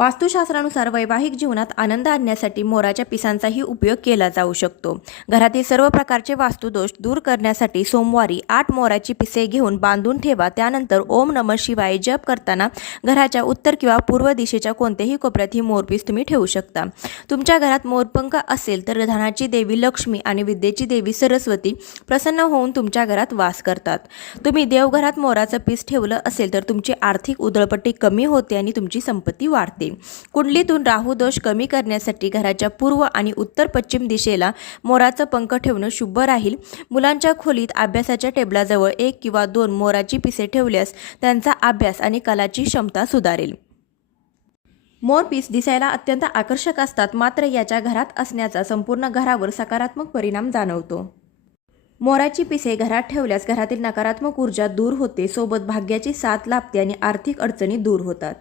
वास्तुशास्त्रानुसार वैवाहिक जीवनात आनंद आणण्यासाठी मोराच्या पिसांचाही उपयोग केला जाऊ शकतो। घरातील सर्व प्रकारचे वास्तुदोष दूर करण्यासाठी सोमवारी 8 मोराची पिसे घेऊन बांधून ठेवा। त्यानंतर ओम नमः शिवाय जप करताना घराच्या उत्तर किंवा पूर्व दिशेच्या कोणत्याही कोपऱ्यात ही मोरपीस तुम्ही ठेवू शकता। तुमच्या घरात मोरपंख असेल तर धनाची देवी लक्ष्मी आणि विद्येची देवी सरस्वती प्रसन्न होऊन तुमच्या घरात वास करतात। तुम्ही देवघरात मोराचं पीस ठेवलं असेल तर तुमची आर्थिक उधळपट्टी कमी होते आणि तुमची संपत्ती वाढते। कुंडलीतून राहू दोष कमी करण्यासाठी घराच्या पूर्व आणि उत्तर पश्चिम दिशेला मोराचं पंख ठेवणं शुभ राहील। मुलांच्या खोलीत अभ्यासाच्या टेबलाजवळ 1 किंवा 2 मोराची पिसे ठेवल्यास त्यांचा अभ्यास आणि कलाची क्षमता सुधारेल। मोरपीस दिसायला अत्यंत आकर्षक असतात, मात्र याच्या घरात असण्याचा संपूर्ण घरावर सकारात्मक परिणाम जाणवतो। मोराची पिसे घरात ठेवल्यास घरातील नकारात्मक ऊर्जा दूर होते, सोबत भाग्याची साथ लाभते आणि आर्थिक अडचणी दूर होतात।